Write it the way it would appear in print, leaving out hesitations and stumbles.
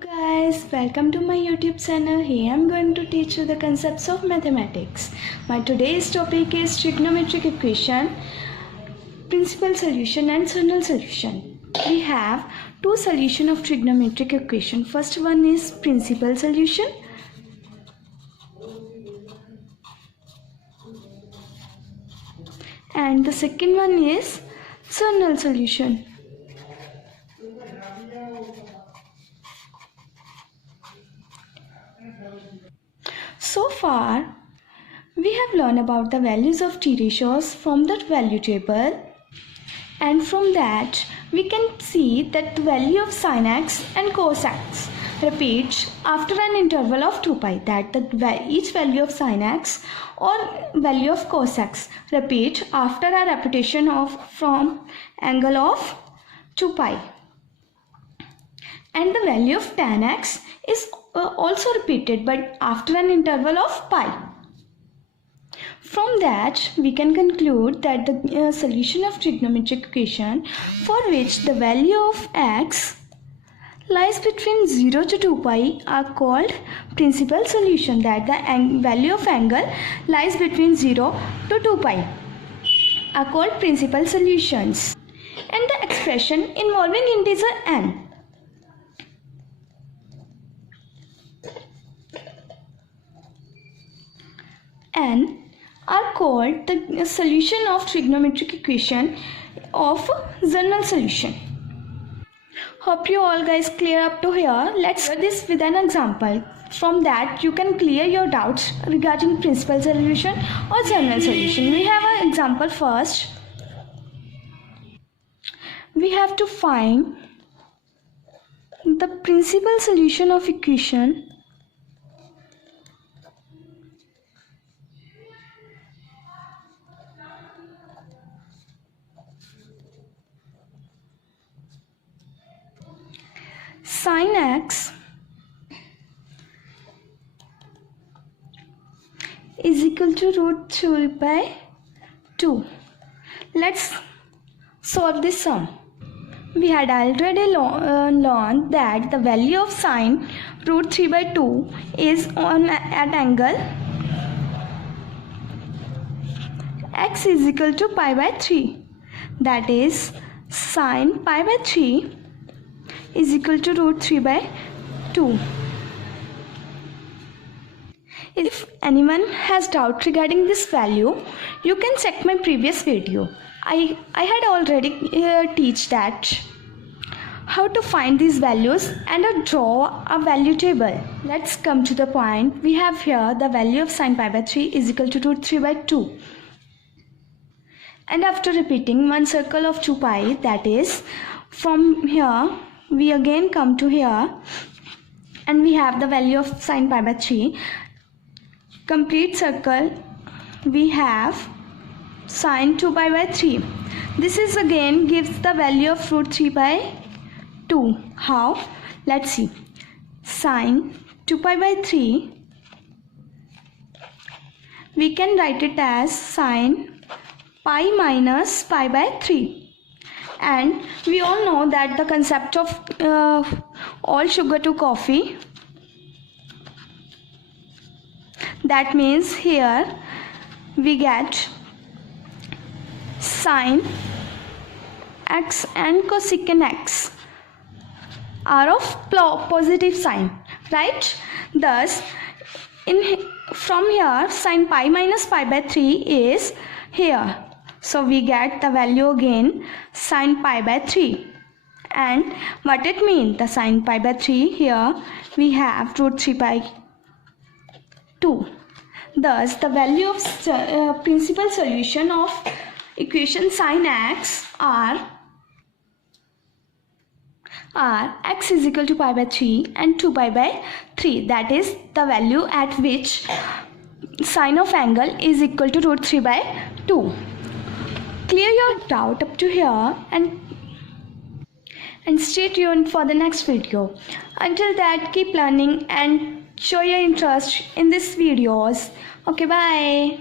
Guys, welcome to my YouTube channel. Here I am going to teach you the concepts of mathematics. My today's topic is trigonometric equation, principal solution and general solution. We have two solution of trigonometric equation. First one is principal solution and the second one is general solution. So far, we have learned about the values of t ratios from the value table, and from that we can see that the value of sin x and cos x repeats after an interval of 2 pi, that each value of sin x or value of cos x repeats after a repetition of from angle of 2 pi, and the value of tan x is also repeated but after an interval of pi. From that we can conclude that the solution of trigonometric equation for which the value of x lies between 0 to 2 pi are called principal solution, that the value of angle lies between 0 to 2 pi are called principal solutions, and the expression involving integer n are called the solution of trigonometric equation of general solution. Hope you all guys clear up to here. Let's do this with an example. From that you can clear your doubts regarding principal solution or general solution. We have an example first. We have to find the principal solution of equation sin x is equal to root 3 by 2. Let's solve this sum. We had already learned that the value of sin root 3 by 2 is at angle x is equal to pi by 3, that is sin pi by 3 is equal to root 3 by 2. If anyone has doubt regarding this value, you can check my previous video. I had already teach that how to find these values and draw a value table. Let's come to the point. We have here the value of sin pi by 3 is equal to root 3 by 2. And after repeating one circle of 2 pi, that is from here we again come to here and we have the value of sin pi by 3. Complete circle, we have sin 2 pi by 3. This is again gives the value of root 3 by 2. How? Let's see. Sin 2 pi by 3, we can write it as sin pi minus pi by 3. And we all know that the concept of all sugar to coffee, that means here we get sin x and cosecant x are of positive sign, right? Thus from here sin pi minus pi by 3 is here. So we get the value again sin pi by 3. And what it means? The sin pi by 3 here we have root 3 by 2. Thus the value of principal solution of equation sin x are x is equal to pi by 3 and 2 pi by 3. That is the value at which sine of angle is equal to root 3 by 2. Clear your doubt up to here and stay tuned for the next video. Until that, keep learning and show your interest in these videos. Okay, bye.